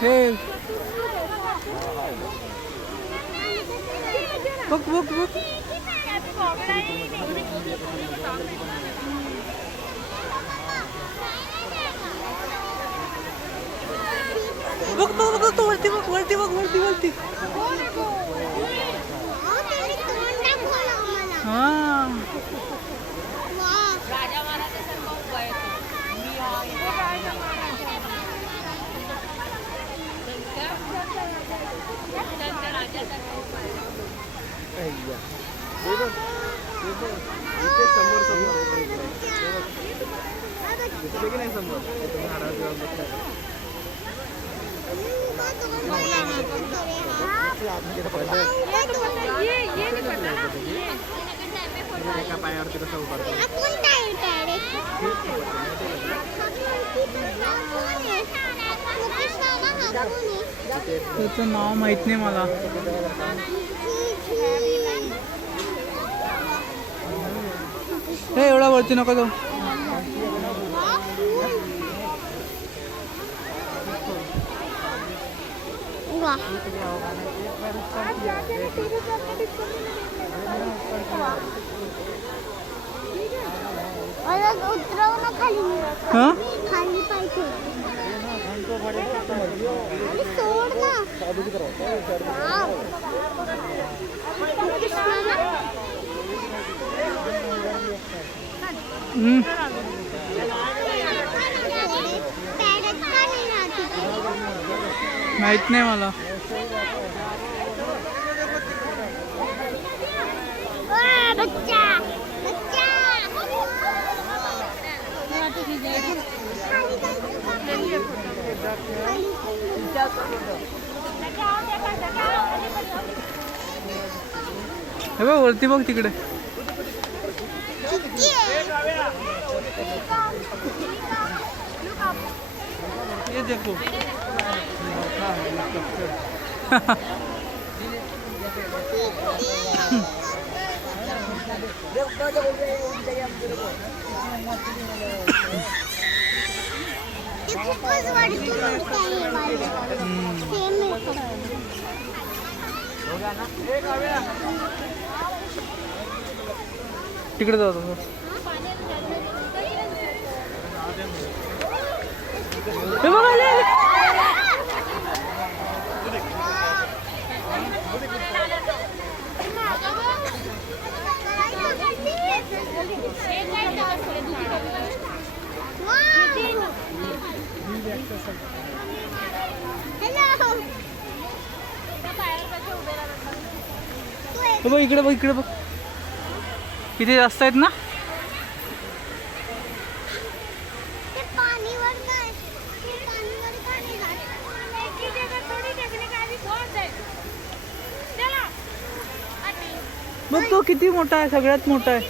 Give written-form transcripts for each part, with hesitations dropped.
हे बघ बघ बघ बघ बघ बघ तो वरती बघ वरती बघ वरती वरती हा राजा महाराजांसारखा उभा आहे पायावरती कसं उभारतो त्याचं नाव माहित नाही मला. हे एवढा वरती नका जाऊ. उतरव ना खाली. खाली पाहिजे सोड ना. माहित नाही मला. बच्चा हे बघ वरती बघ तिकडे. ये देखो. तिकडे जातो. हे बघ आले. बघ इकडे बघ इकडे बघ. इथे जास्त आहेत ना. बघ तो किती मोठा आहे. सगळ्यात मोठा आहे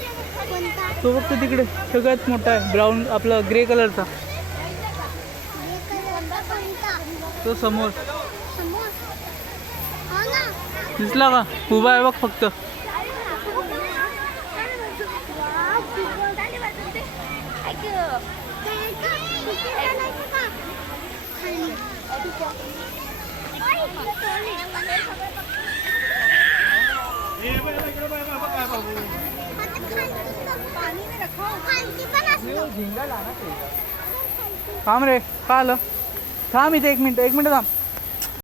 तो. फक्त तिकडे सगळ्यात मोठा आहे. ब्राऊन आपला ग्रे कलरचा तो समोर दिसला का. उभा आहे बघ फक्त. थांब रे. का आलं. थांब इथे 1 मिनिट 1 मिनिट थांब.